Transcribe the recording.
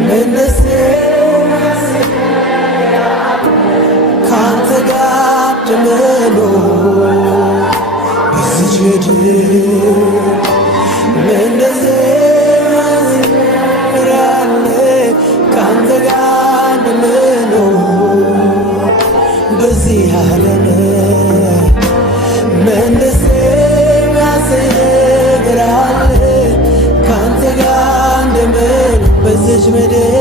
ምንስ ካንተ ጋር ልኖር በዚች ምድር ምንስ ካንተ ጋር ልኖር በዚህ ዓለም ምንስ ያስነግራል ካንተ ጋር እንደምን በዚች ምድር